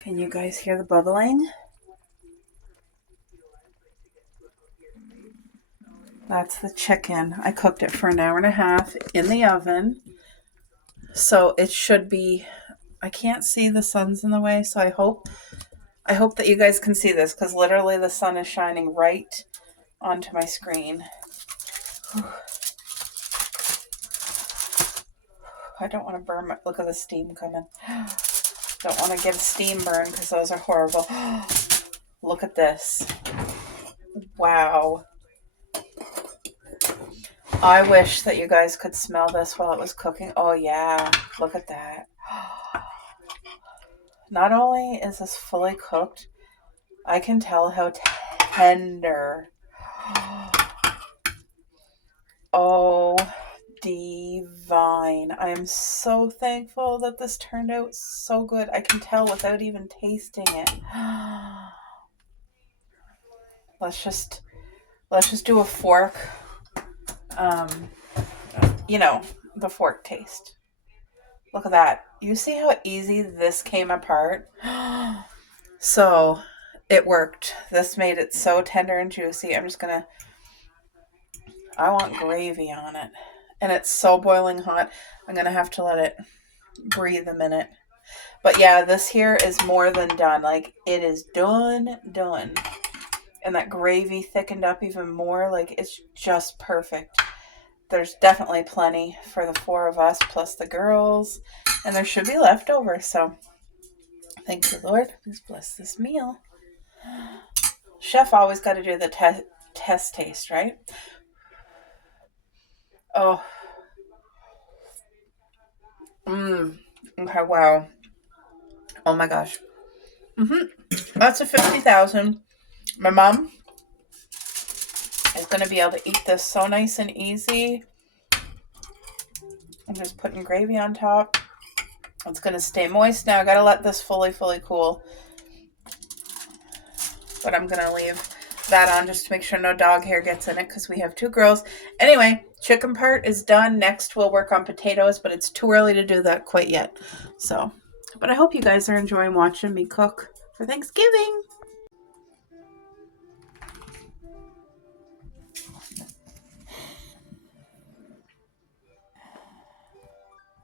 Can you guys hear the bubbling? That's the chicken. I cooked it for an hour and a half in the oven. So it should be, I can't see, the sun's in the way, so I hope that you guys can see this because literally the sun is shining right onto my screen. I don't want to burn my, look at the steam coming. Don't want to get a steam burn because those are horrible. Look at this. Wow. I wish that you guys could smell this while it was cooking. Oh yeah, look at that. Not only is this fully cooked, I can tell how tender. Oh, divine. I am so thankful that this turned out so good. I can tell without even tasting it. Let's just do a fork. You know, the fork taste. Look at that. You see how easy this came apart? So it worked. This made it so tender and juicy. I want gravy on it. And it's so boiling hot. I'm going to have to let it breathe a minute. But yeah, this here is more than done. Like, it is done. And that gravy thickened up even more. Like, it's just perfect. There's definitely plenty for the four of us plus the girls. And there should be leftovers. So thank you, Lord. Please bless this meal. Chef always got to do the test taste, right? Oh. Okay, wow. Oh my gosh. That's a 50,000. My mom is going to be able to eat this so nice and easy. I'm just putting gravy on top. It's going to stay moist now. I got to let this fully cool. But I'm going to leave that on just to make sure no dog hair gets in it because we have two girls. Anyway, chicken part is done. Next we'll work on potatoes, but it's too early to do that quite yet. So, but I hope you guys are enjoying watching me cook for Thanksgiving.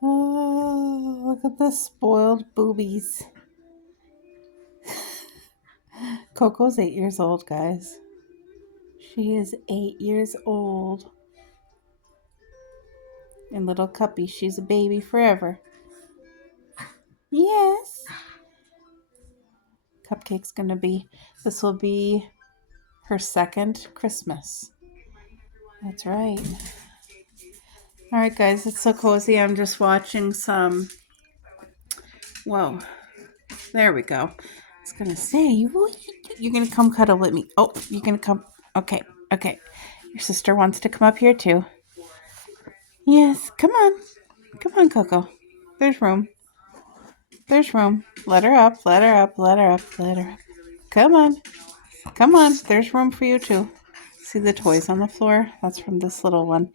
Oh, look at the spoiled boobies. Coco's 8 years old, guys. She is 8 years old. And little Cuppy, she's a baby forever. Yes. Cupcake's this will be her second Christmas. That's right. All right, guys, it's so cozy. I'm just watching some. Whoa. There we go. I was going to say, you're going to come cuddle with me. Oh, you're going to come. Okay. Your sister wants to come up here, too. Yes, come on. Come on, Coco. There's room. Let her up. Come on. There's room for you, too. See the toys on the floor? That's from this little one.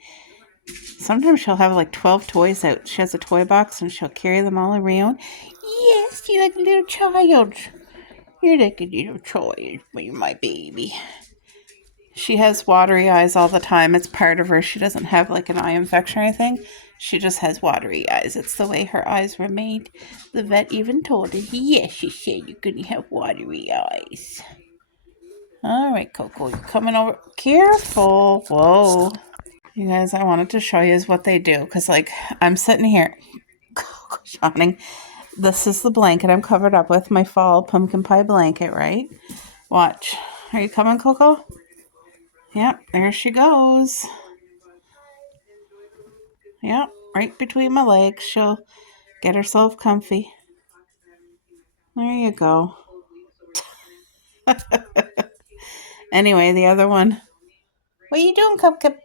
Sometimes she'll have like 12 toys out. She has a toy box and she'll carry them all around. Yes, you're like a little child. You're like a little child, but you're my baby. She has watery eyes all the time. It's part of her. She doesn't have like an eye infection or anything. She just has watery eyes. It's the way her eyes were made. The vet even told her, yes, she said you're going to have watery eyes. All right, Coco, you're coming over. Careful. Whoa. You guys, I wanted to show you what they do. Because, like, I'm sitting here yawning. This is the blanket I'm covered up with. My fall pumpkin pie blanket, right? Watch. Are you coming, Coco? Yep, there she goes. Yep, right between my legs. She'll get herself comfy. There you go. Anyway, the other one. What are you doing, Cupcake?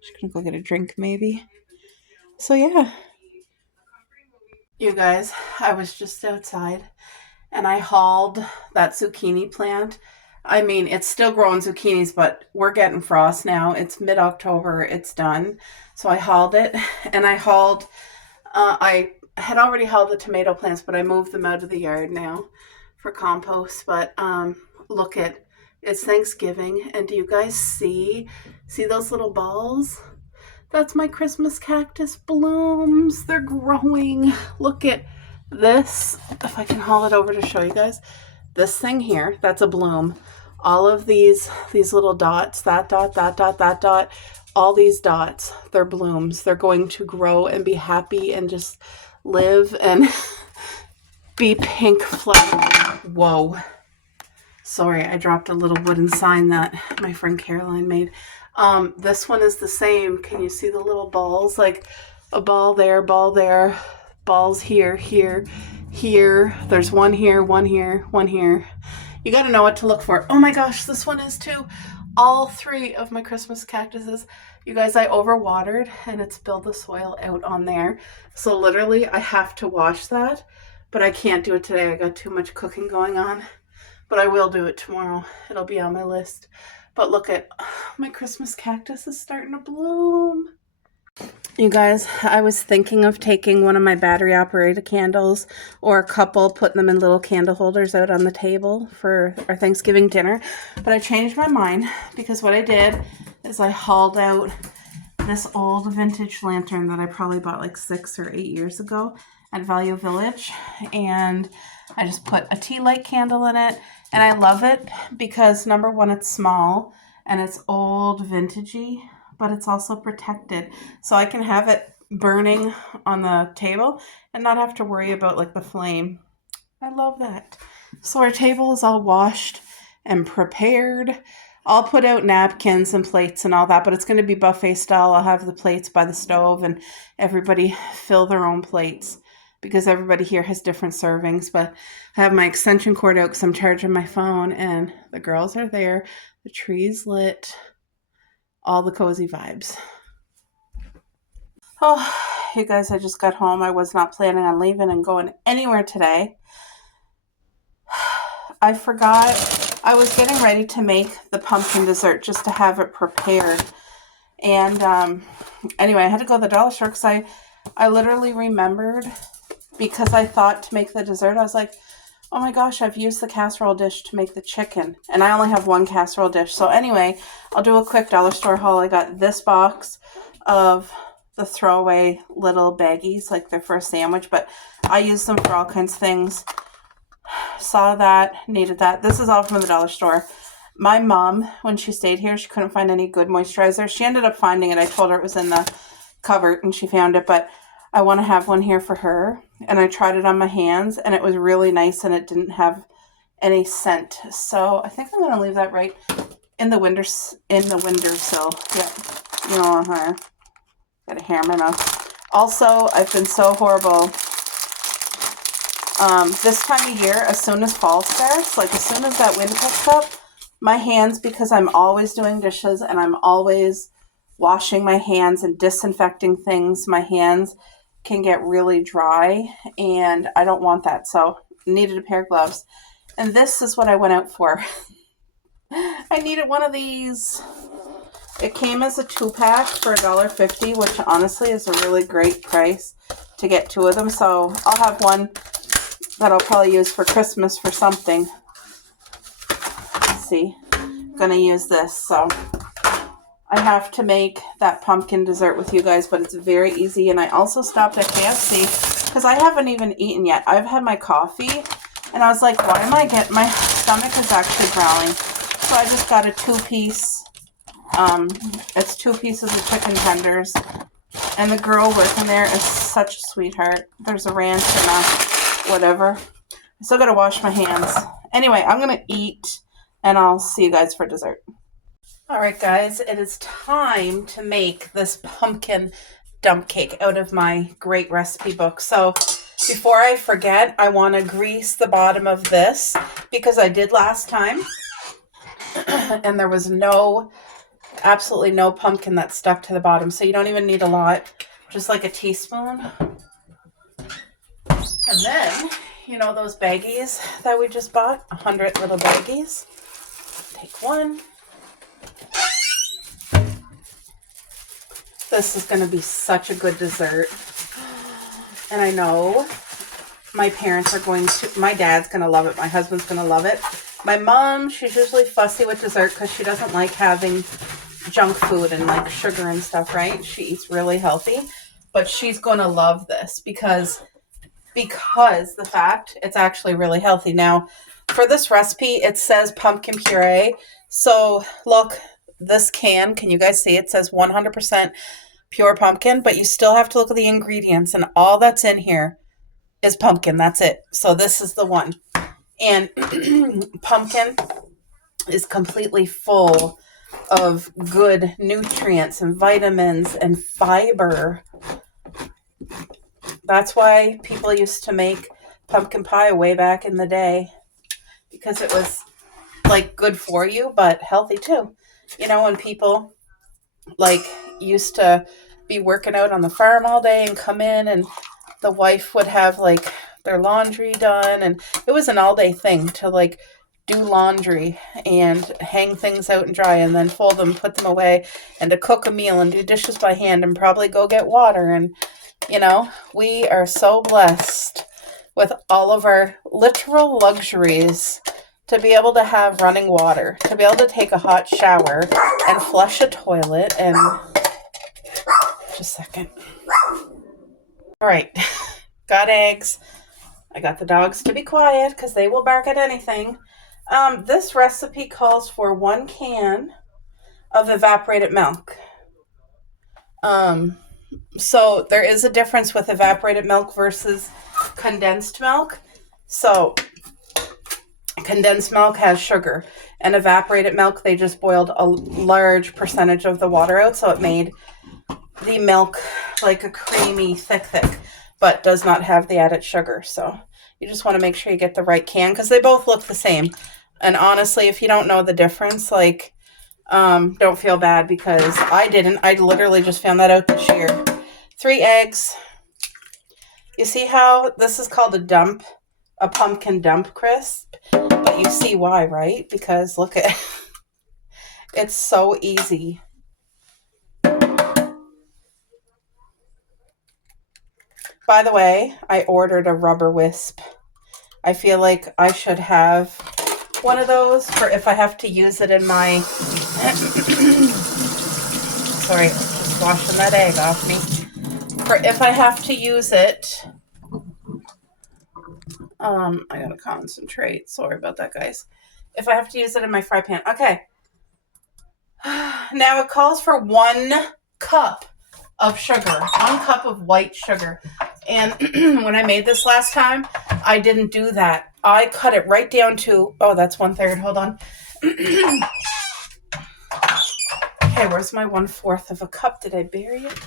She's gonna go get a drink, maybe. So, yeah. You guys, I was just outside and I hauled that zucchini plant. I mean, it's still growing zucchinis, but we're getting frost now. It's mid-October. It's done. So I hauled it, and I had already held the tomato plants, but I moved them out of the yard now for compost. But look at, it's Thanksgiving, and do you guys see those little balls? That's my Christmas cactus blooms. They're growing. Look at this. If I can haul it over to show you guys. This thing here, that's a bloom. All of these little dots, that dot, that dot, that dot, all these dots, they're blooms. They're going to grow and be happy and just live and be pink flower. Whoa. Sorry, I dropped a little wooden sign that my friend Caroline made. This one is the same. Can you see the little balls? Like a ball there, balls here, here, here. There's one here, one here, one here. You got to know what to look for. Oh my gosh, this one is too. All 3 of my Christmas cactuses. You guys, I overwatered and it spilled the soil out on there. So literally I have to wash that, but I can't do it today. I got too much cooking going on, but I will do it tomorrow. It'll be on my list. But look at, my Christmas cactus is starting to bloom. You guys, I was thinking of taking one of my battery operated candles or a couple, putting them in little candle holders out on the table for our Thanksgiving dinner. But I changed my mind because what I did is I hauled out this old vintage lantern that I probably bought like 6 or 8 years ago at Value Village. And I just put a tea light candle in it. And I love it because number one, it's small and it's old vintagey, but it's also protected. So I can have it burning on the table and not have to worry about like the flame. I love that. So our table is all washed and prepared. I'll put out napkins and plates and all that, but it's going to be buffet style. I'll have the plates by the stove and everybody fill their own plates because everybody here has different servings. But I have my extension cord out because I'm charging my phone and the girls are there. The tree's lit. All the cozy vibes. Oh, you guys, I just got home. I was not planning on leaving and going anywhere today. I forgot. I was getting ready to make the pumpkin dessert just to have it prepared. And anyway, I had to go to the dollar store because I literally remembered, because I thought to make the dessert, I was like, oh my gosh, I've used the casserole dish to make the chicken. And I only have one casserole dish. So anyway, I'll do a quick dollar store haul. I got this box of the throwaway little baggies, like they're for a sandwich, but I use them for all kinds of things. Saw that, needed that. This is all from the dollar store. My mom, when she stayed here, she couldn't find any good moisturizer. She ended up finding it. I told her it was in the cupboard and she found it, but I want to have one here for her. And I tried it on my hands and it was really nice and it didn't have any scent. So I think I'm going to leave that right in the windowsill. Yeah, you know, got a hair in my mouth. Also, I've been so horrible. This time of year, as soon as fall starts, like as soon as that wind picks up, my hands, because I'm always doing dishes and I'm always washing my hands and disinfecting things, my hands can get really dry and I don't want that. So needed a pair of gloves. And this is what I went out for. I needed one of these. It came as a 2-pack for $1.50, which honestly is a really great price to get 2 of them. So I'll have one that I'll probably use for Christmas for something. Let's see. I'm going to use this. So I have to make that pumpkin dessert with you guys, but it's very easy. And I also stopped at KFC because I haven't even eaten yet. I've had my coffee and I was like, why am I getting, my stomach is actually growling. So I just got a 2-piece, it's 2 pieces of chicken tenders. And the girl working there is such a sweetheart. There's a ranch and a whatever. I still got to wash my hands. Anyway, I'm going to eat and I'll see you guys for dessert. All right, guys, it is time to make this pumpkin dump cake out of my great recipe book. So before I forget, I want to grease the bottom of this because I did last time and there was absolutely no pumpkin that stuck to the bottom. So you don't even need a lot, just like a teaspoon. And then, you know those baggies that we just bought? 100 little baggies. Take one. This is going to be such a good dessert. And I know my parents are going to, my dad's going to love it. My husband's going to love it. My mom, she's usually fussy with dessert because she doesn't like having junk food and like sugar and stuff, right? She eats really healthy. But she's going to love this because the fact it's actually really healthy. Now, for this recipe, it says pumpkin puree. So look, this can you guys see it says 100% pure pumpkin, but you still have to look at the ingredients, and all that's in here is pumpkin. That's it. So this is the one. And pumpkin is completely full of good nutrients and vitamins and fiber. That's why people used to make pumpkin pie way back in the day, because it was like good for you, but healthy too. You know, when people like used to be working out on the farm all day and come in, and the wife would have like their laundry done, and it was an all day thing to like do laundry and hang things out and dry and then fold them, put them away, and to cook a meal and do dishes by hand and probably go get water. And you know, we are so blessed with all of our literal luxuries to be able to have running water, to be able to take a hot shower and flush a toilet. And just a second. All right, got eggs. I got the dogs to be quiet because they will bark at anything. This recipe calls for 1 can of evaporated milk. So there is a difference with evaporated milk versus condensed milk. So condensed milk has sugar, and evaporated milk, they just boiled a large percentage of the water out, so it made the milk like a creamy thick, but does not have the added sugar. So you just want to make sure you get the right can because they both look the same. And honestly, if you don't know the difference, like, don't feel bad because I didn't. I literally just found that out this year. 3 eggs. You see how this is called a pumpkin dump crisp? But you see why, right? Because look at it's so easy. By the way, I ordered a rubber wisp. I feel like I should have one of those for if I have to use it in my sorry, just washing that egg off me. For if I have to use it, I gotta concentrate. Sorry about that, guys. If I have to use it in my fry pan. Okay. Now it calls for 1 cup of sugar, 1 cup of white sugar. And when I made this last time, I didn't do that. I cut it right down to, oh, that's 1/3. Hold on. Okay, where's my 1/4 of a cup? Did I bury it?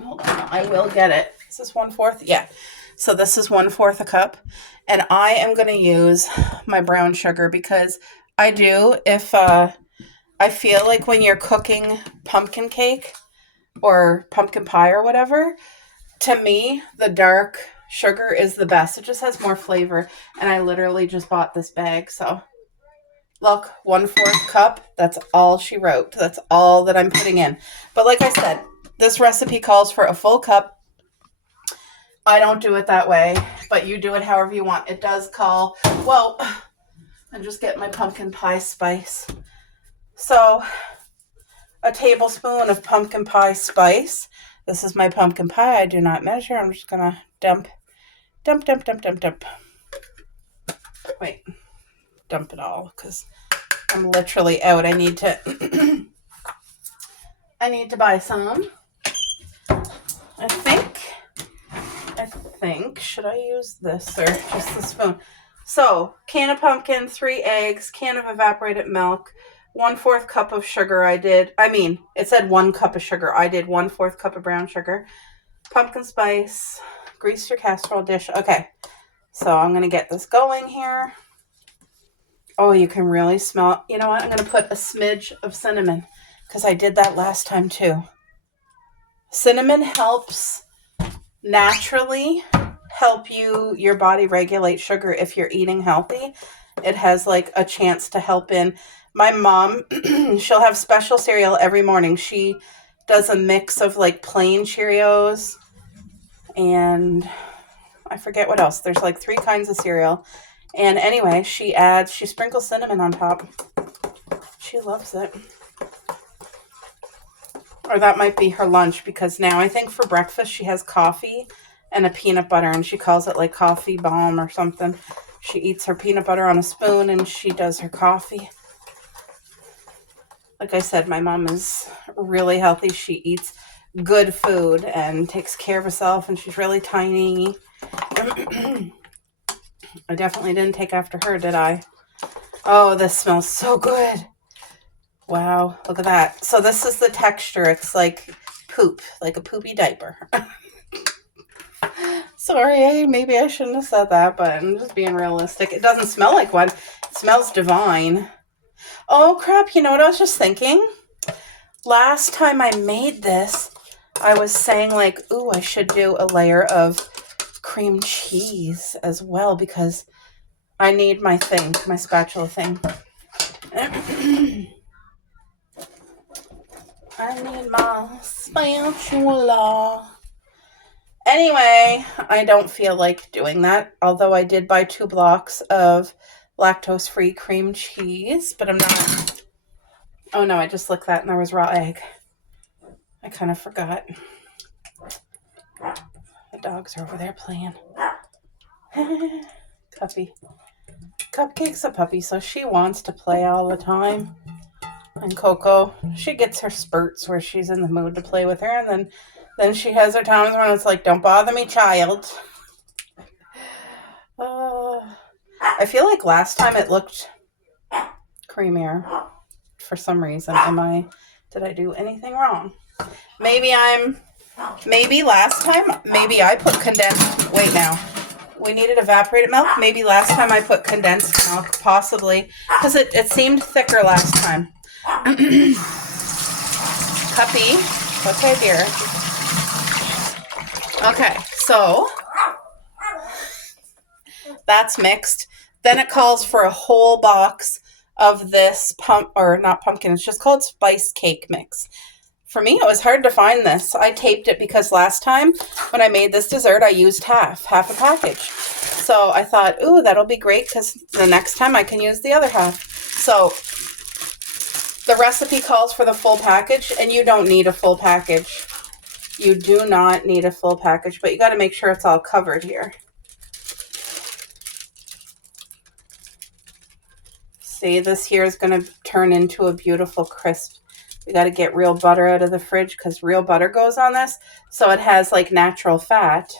Hold on, I will get it. Is this 1/4? Yeah. So this is 1/4 a cup. And I am going to use my brown sugar because I do, if I feel like when you're cooking pumpkin cake or pumpkin pie or whatever, to me, the dark sugar is the best. It just has more flavor. And I literally just bought this bag. So look, 1/4 cup. That's all she wrote. That's all that I'm putting in. But like I said, this recipe calls for a full cup. I don't do it that way, but you do it however you want. It does call, well, I'm just getting my pumpkin pie spice. So a tablespoon of pumpkin pie spice. This is my pumpkin pie. I do not measure. I'm just going to dump. Wait, dump it all because I'm literally out. I need to buy some. I think, should I use this or just the spoon? So, can of pumpkin, 3 eggs, can of evaporated milk, 1/4 cup of sugar. It said 1 cup of sugar. I did 1/4 cup of brown sugar, pumpkin spice, grease your casserole dish. Okay, so I'm going to get this going here. Oh, you can really smell. You know what? I'm going to put a smidge of cinnamon because I did that last time too. Cinnamon helps naturally help your body regulate sugar if you're eating healthy. It has like a chance to help in. My mom, she'll have special cereal every morning. She does a mix of like plain Cheerios and I forget what else. There's like 3 kinds of cereal. And anyway, she sprinkles cinnamon on top. She loves it. Or that might be her lunch, because now I think for breakfast she has coffee and a peanut butter, and she calls it like coffee bomb or something. She eats her peanut butter on a spoon and she does her coffee. Like I said, my mom is really healthy. She eats good food and takes care of herself, and she's really tiny. I definitely didn't take after her, did I? Oh, this smells so good. Wow, look at that. So this is the texture. It's like poop, like a poopy diaper. Sorry, maybe I shouldn't have said that, but I'm just being realistic. It doesn't smell like one. It smells divine. Oh, crap. You know what I was just thinking? Last time I made this, I was saying like, ooh, I should do a layer of cream cheese as well, because I need my thing, my spatula thing. I need my spatula. Anyway, I don't feel like doing that, although I did buy 2 blocks of lactose-free cream cheese, but I'm not... Oh no, I just licked that and there was raw egg. I kind of forgot. The dogs are over there playing. Cuppy. Cupcake's a puppy, so she wants to play all the time. And Coco, she gets her spurts where she's in the mood to play with her, and then she has her times when it's like, don't bother me, child. I feel like last time it looked creamier for some reason. Did I do anything wrong? Maybe last time, maybe I put condensed, wait now. We needed evaporated milk. Maybe last time I put condensed milk, possibly, because it seemed thicker last time. Cuppy, okay, dear. Okay, so that's mixed. Then it calls for a whole box of this not pumpkin, it's just called spice cake mix. For me, it was hard to find this. I taped it because last time when I made this dessert, I used half a package. So I thought, ooh, that'll be great because the next time I can use the other half. So the recipe calls for the full package, and you don't need a full package. You do not need a full package, but you got to make sure it's all covered here. See, this here is going to turn into a beautiful crisp. We got to get real butter out of the fridge because real butter goes on this. So it has like natural fat.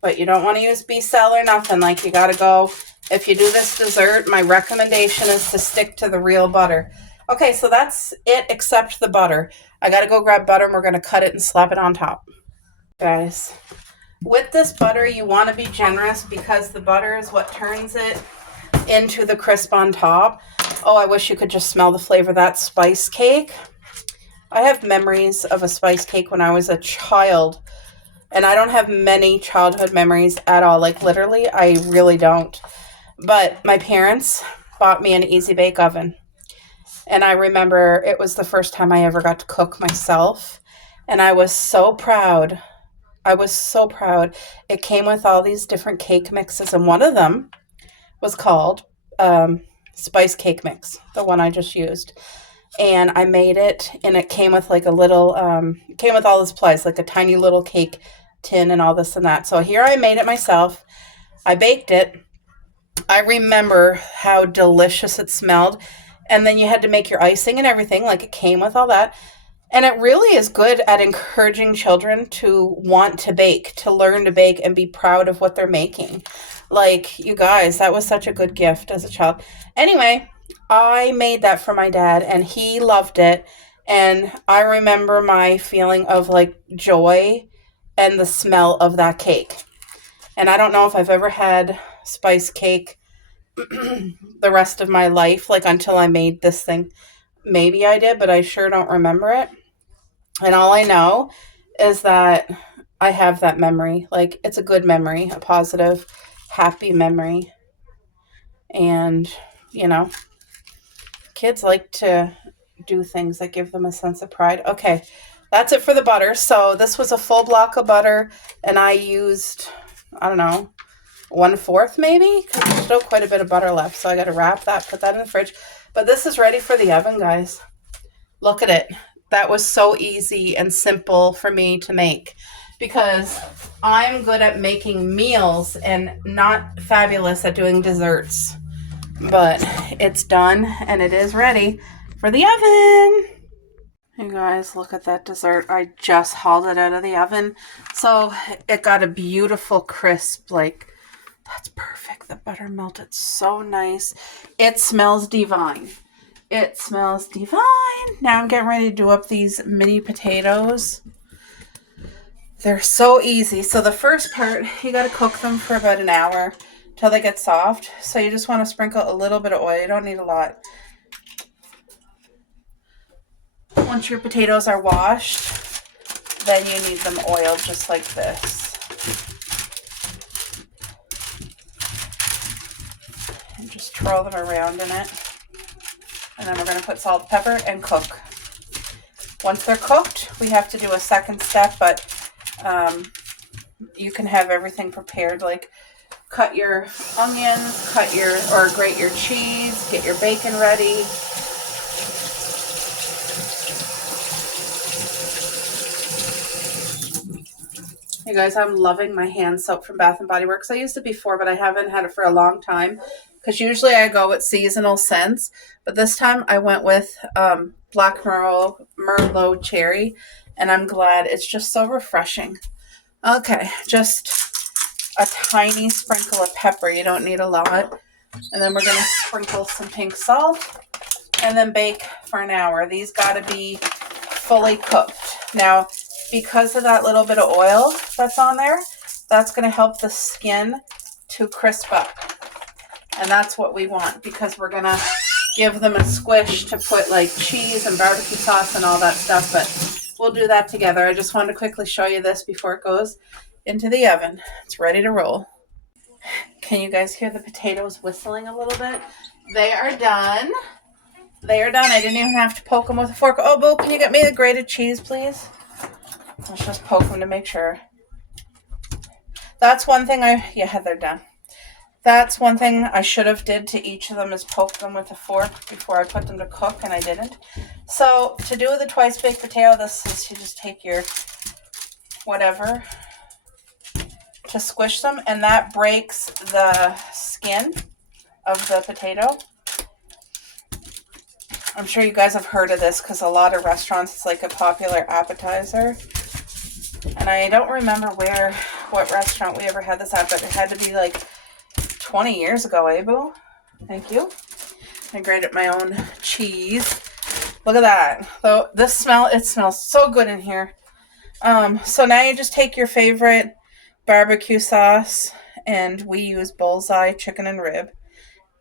But you don't want to use B-cell or nothing. Like, you got to go, if you do this dessert, my recommendation is to stick to the real butter. Okay, so that's it except the butter. I got to go grab butter and we're going to cut it and slap it on top. Guys, with this butter, you want to be generous because the butter is what turns it into the crisp on top. Oh, I wish you could just smell the flavor of that spice cake. I have memories of a spice cake when I was a child, and I don't have many childhood memories at all. Like, literally, I really don't. But my parents bought me an Easy Bake Oven, and I remember it was the first time I ever got to cook myself, and I was so proud. I was so proud. It came with all these different cake mixes, and one of them was called Spice Cake Mix, the one I just used. And I made it, and it came with like a little, came with all the supplies, like a tiny little cake tin and all this and that. So here I made it myself. I baked it. I remember how delicious it smelled. And then you had to make your icing and everything, like it came with all that. And it really is good at encouraging children to want to bake, to learn to bake and be proud of what they're making. Like, you guys, that was such a good gift as a child. Anyway, I made that for my dad and he loved it. And I remember my feeling of like joy and the smell of that cake. And I don't know if I've ever had spice cake the rest of my life, like until I made this thing. Maybe I did, but I sure don't remember it. And all I know is that I have that memory. Like, it's a good memory, a positive, happy memory. And, you know, kids like to do things that give them a sense of pride. Okay, That's it for the butter. So this was a full block of butter, and I used, I don't know, 1/4 maybe, because there's still quite a bit of butter left. So I got to wrap that, put that in the fridge. But this is ready for the oven, guys. Look at it. That was so easy and simple for me to make, because I'm good at making meals and not fabulous at doing desserts. But it's done and it is ready for the oven. You guys, look at that dessert. I just hauled it out of the oven. So it got a beautiful crisp, like, that's perfect. The butter melted so nice. It smells divine. It smells divine. Now I'm getting ready to do up these mini potatoes. They're so easy. So the first part, you got to cook them for about an hour till they get soft. So you just want to sprinkle a little bit of oil. You don't need a lot. Once your potatoes are washed, then you need them oiled just like this. And just twirl them around in it. And then we're going to put salt, pepper, and cook. Once they're cooked, we have to do a second step, but you can have everything prepared, like cut your onions, grate your cheese, get your bacon ready. You guys, I'm loving my hand soap from Bath & Body Works. I used it before, but I haven't had it for a long time, because usually I go with seasonal scents, but this time I went with Black Merlot Cherry, and I'm glad. It's just so refreshing. Okay, just a tiny sprinkle of pepper. You don't need a lot. And then we're going to sprinkle some pink salt and then bake for an hour. These got to be fully cooked. Now, because of that little bit of oil that's on there, that's going to help the skin to crisp up. And that's what we want, because we're going to give them a squish to put like cheese and barbecue sauce and all that stuff. But we'll do that together. I just wanted to quickly show you this before it goes into the oven. It's ready to roll. Can you guys hear the potatoes whistling a little bit? They are done. They are done. I didn't even have to poke them with a fork. Oh, Boo, can you get me the grated cheese, please? Let's just poke them to make sure. That's one thing they're done. That's one thing I should have did to each of them, is poke them with a fork before I put them to cook, and I didn't. So to do the twice baked potato, this is, you just take your whatever to squish them, and that breaks the skin of the potato. I'm sure you guys have heard of this, because a lot of restaurants, it's like a popular appetizer. And I don't remember what restaurant we ever had this at, but it had to be like 20 years ago, eh, Boo? Thank you. I grated my own cheese. Look at that. So it smells so good in here. So now you just take your favorite barbecue sauce, and we use Bullseye chicken and rib.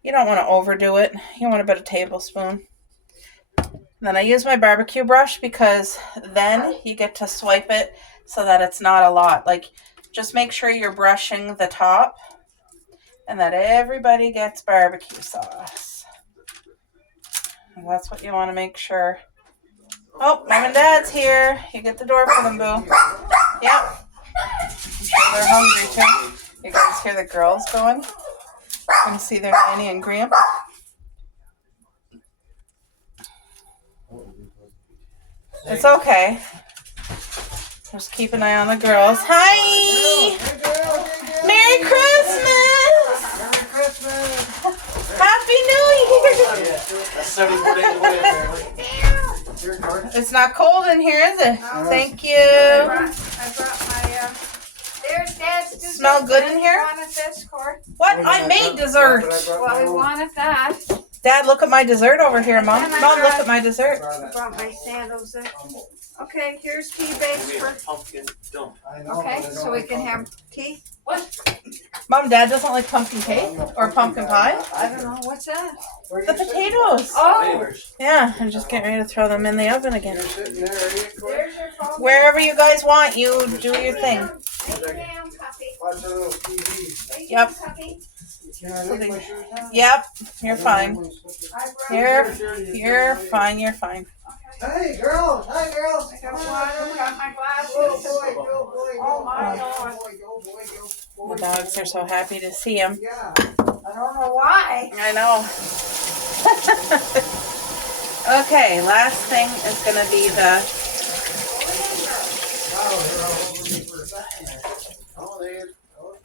You don't want to overdo it. You want about a tablespoon. Then I use my barbecue brush, because then you get to swipe it so that it's not a lot. Like, just make sure you're brushing the top and that everybody gets barbecue sauce. And that's what you want to make sure. Oh, Mom and Dad's here. You get the door for them, Boo. Yep. I'm sure they're hungry too. You guys hear the girls going? You can see their nanny and grandpa. It's okay. Just keep an eye on the girls. Hi! Merry Christmas! Merry Christmas! Happy New Year! It's not cold in here, is it? No. Thank you. I brought my, there's Dad's dessert. Smell good in here? Wanted this, Court? What? I made dessert. Well, I wanted that. Dad, look at my dessert over here, Mom. Mom, look at my dessert. I brought my sandals in. Okay, here's tea base for pumpkin. Okay, so we can have tea. What? Mom, Dad doesn't like pumpkin cake or pumpkin pie? I don't know. What's that? The potatoes. Oh. Yeah, I'm just getting ready to throw them in the oven again. There's your phone. Wherever you guys want, you do your thing. Yep. Yep, you're fine. You're fine. You're fine. Hey, girls. Hi, girls. I got water, got my glasses. Go, boy, go, boy, Oh, go. my Go, God. boy, go, boy, go. Boy, The dogs are so happy to see him. Yeah. I don't know why. I know. Okay, last thing is gonna be the. Wow, they're all over me for a second there. Oh,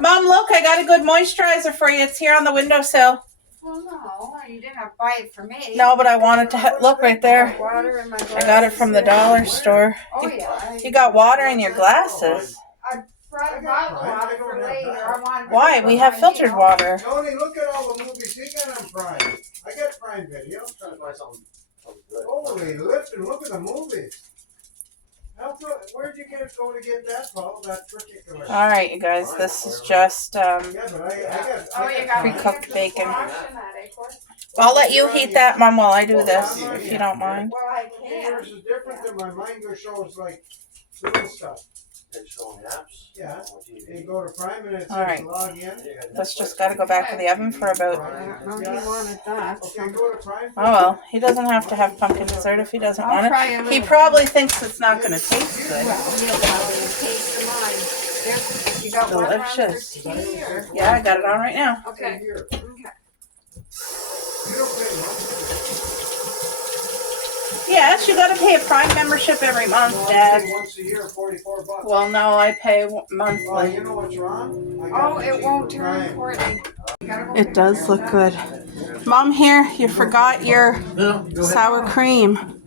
Mom, look, I got a good moisturizer for you. It's here on the windowsill. Well, no, you didn't have to buy it for me. No, but I wanted to look right there. Water in my glasses. I got it from the dollar store. Oh, yeah. You got water in your glasses. Brought a bottle of water for later. I wanted Why? to We have filtered water. Tony, look at all the movies he got on Prime. I got Prime Video. Trying to find something good. Holy lifting, look at the movies. Where'd you go to get that, Paul? That particular. All right, you guys. This is just. Yeah, but I Oh, you got Pre-cooked bacon. Well, I'll let you heat that, Mom, while I do this, if you don't mind. I can. Yours is different than my mind. Goes shows like little stuff. They're showing apps. Yeah. On You TV. go to Prime and it says All right. log in. This just got to go back to the oven for about. I don't know if you wanted that. Okay, go to Prime. Oh well, he doesn't have to have pumpkin dessert if he doesn't I'll want try it. a He little. probably thinks it's not going to taste good. Well, he'll probably taste of mine. There's, you got one around for Delicious. tea or? Yeah, I got it on right now. Okay. Here. Okay. You don't pay monthly. Yes, you got to pay a Prime membership every month, No, I Dad. pay once a year, $44. Well, no, I pay Well, monthly. you know what's wrong? I got Oh, the it won't cheaper turn Prime. 40. You gotta go It does look good. Mom, here, you forgot your No, go ahead. sour cream.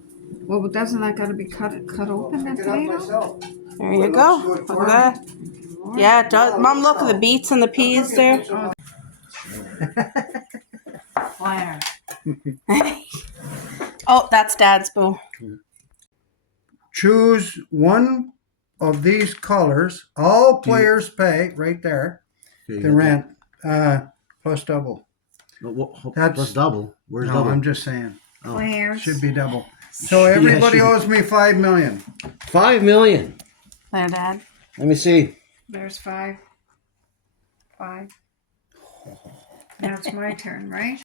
Well, but doesn't that gotta be cut open and Pick it up tomato? myself. There you go. Look at that. Yeah, it does. Mom, look at the beets and the peas there. Fire. Oh, that's Dad's boo. Choose one of these colors. All players pay right there. The rent plus double. That's- That's double. Where's No, double? I'm just saying. Claire's. Should be double. So everybody should- owes me $5 million. 5 million. There, Dad. Let me see. There's 5. Now it's my turn, right?